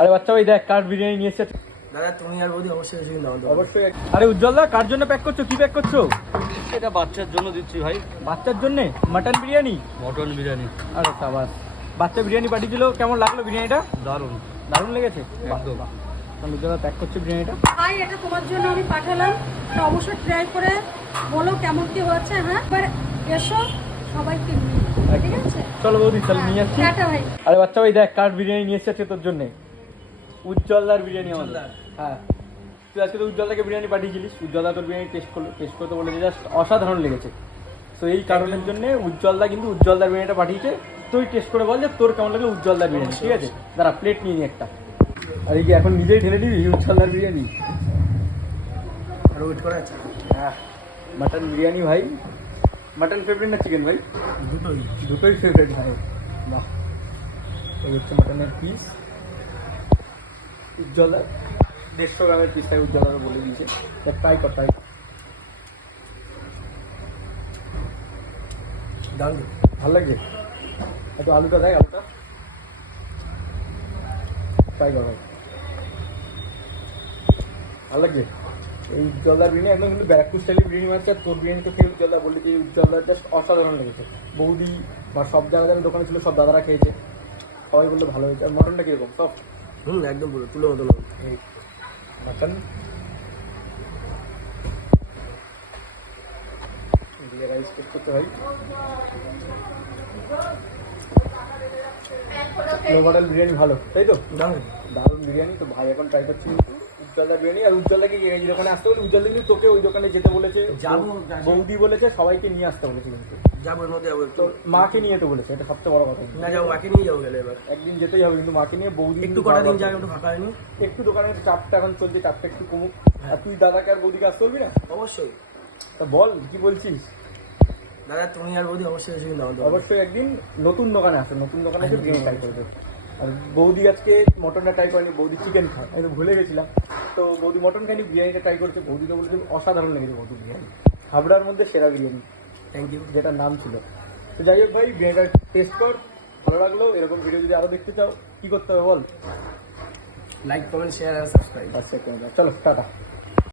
আরে বাচ্চা ভাই দেখ কার বিরিয়ানি নিয়ে এসেছে। দাদা তুমি আর বৌদি অবশ্যই এসে দাও। অবশ্যই। আরে উজ্জ্বল দা কার জন্য প্যাক করছো? কি প্যাক করছো? এটা বাচ্চার জন্য দিচ্ছি ভাই। বাচ্চার জন্য মাটন বিরিয়ানি? মটন বিরিয়ানি। আরে সাবাস। বাচ্চা বিরিয়ানি পাঠিয়েছিল, কেমন লাগলো বিরিয়ানিটা? দারুণ। দারুণ লেগেছে একদম। উজ্জ্বল দা প্যাক করছে বিরিয়ানিটা। ভাই এটা তোমার জন্য আমি পাঠালাম, তো অবশ্যই ট্রাই করে বলো কেমন কি হচ্ছে। হ্যাঁ এবার এসো সবাইকে নিয়ে, ঠিক আছে? চলো বৌদি চলো নিয়ে আসছি। টাটা ভাই। আরে বাচ্চা ভাই দেখ কার বিরিয়ানি নিয়ে এসেছে তোর জন্য। উজ্জ্বলদার বিরিয়ানি আমাদের। উজ্জ্বলদার? হ্যাঁ তুই আজকে তো উজ্জ্বলদাকে বিরিয়ানি পাঠিয়েছিলিস, উজ্জ্বলদা তোর বিরিয়ানি টেস্ট করতে বলেছে, জাস্ট অসাধারণ লেগেছে। তো এই কারণের জন্য উজ্জ্বলদা কিন্তু উজ্জ্বলদার বিরিয়ানিটা পাঠিয়েছে। তুই টেস্ট করে বল যে তোর কেমন লাগলো উজ্জ্বলদার বিরিয়ানি, ঠিক আছে? দাঁড়া প্লেট নিয়ে নি একটা। আর এই কি এখন নিজেই ঢেলে দিবি উজ্জ্বলদার বিরিয়ানি? আর ওয়েট করা আছে? হ্যাঁ মাটন বিরিয়ানি ভাই। মাটন ফেভারিট না চিকেন ভাই? দুটোই। দুটোই ফেভারিট ভাই। বাহ, এই হচ্ছে মাটনের পিস। উজ্জ্বলার 150 গ্রামের পিসটাই উজ্জ্বলার বলে দিয়েছে। ট্রাই কর ট্রাই। দাম ভালো লাগছে? একটু আলুটা দেয়, আলুটা ট্রাই কর ভাই। ভালো লাগছে? এই উজ্জ্বলার বিরিয়ানি একদম কিন্তু ব্যারাকপুর স্টাইলের বিরিয়ানি মারছে। আর তোর বিরিয়ানি তো খেয়ে উজ্জ্বলদা বললি যে উজ্জ্বলদার জাস্ট অসাধারণ লেগেছে। বৌদি বা সব জায়গায় দোকানে ছিল, সব দাদারা খেয়েছে, সবাই বললে ভালো হয়েছে। আর মটনটা কীরকম? সব একদম পুরো তুলো মতো। এই মাটন দিয়ে রাইস করতে হয়। মডেল বিরিয়ানি ভালো তাই তো? দারুণ বিরিয়ানি। তো ভাই এখন ট্রাই করছি কিন্তু উজ্জ্বলদার বিরিয়ানি। আর উজ্জ্বলদাকে এই দোকানে আসতে বলে, উজ্জ্বল কিন্তু তোকে ওই দোকানে যেতে বলেছে, যাবো। বৌদি বলেছে সবাইকে নিয়ে আসতে বলেছে। কিন্তু যাবো, এর মধ্যে যাবো। তো মাকে নিয়ে যেতে বলেছে, এটা সবচেয়ে বড় কথা। না যাবো, মাকে নিয়ে যাবো গেলে এবার। একদিন যেতেই হবে কিন্তু মাকে নিয়ে। বৌদি একটু কটা দিন যাই, একটু ফাঁকা হয়নি। একটু দোকানের চাপটা এখন চলছে, চাপটা একটু কমুক। আর তুই দাদাকে আর বৌদিকে আসতে বলবি না? অবশ্যই। তা বল কি বলছিস? দাদা তুমি আর বৌদি অবশ্যই এসে দাও। অবশ্যই একদিন নতুন দোকানে আসো, নতুন দোকানে এসে বিরিয়ানি ট্রাই করবে। আর বৌদি আজকে মটনটা ট্রাই করেনি, বৌদি চিকেন খায়, আমি তো ভুলে গেছিলাম। তো বৌদি মটন খাইনি, বিরিয়ানিটা ট্রাই করছে। বৌদিকে বলেছে অসাধারণ লেগেছে বৌদি বিরিয়ানি, হাবড়ার মধ্যে সেরা বিরিয়ানি, থ্যাংক ইউ। যেটার নাম ছিল। তো যাই হোক ভাই, বিরিয়ানিটা টেস্ট কর, ভালো লাগলো। এরকম ভিডিও যদি আরও দেখতে চাও কী করতে হবে বল? লাইক, কমেন্ট, শেয়ার আর সাবস্ক্রাইব। আচ্ছা চলো টাটা।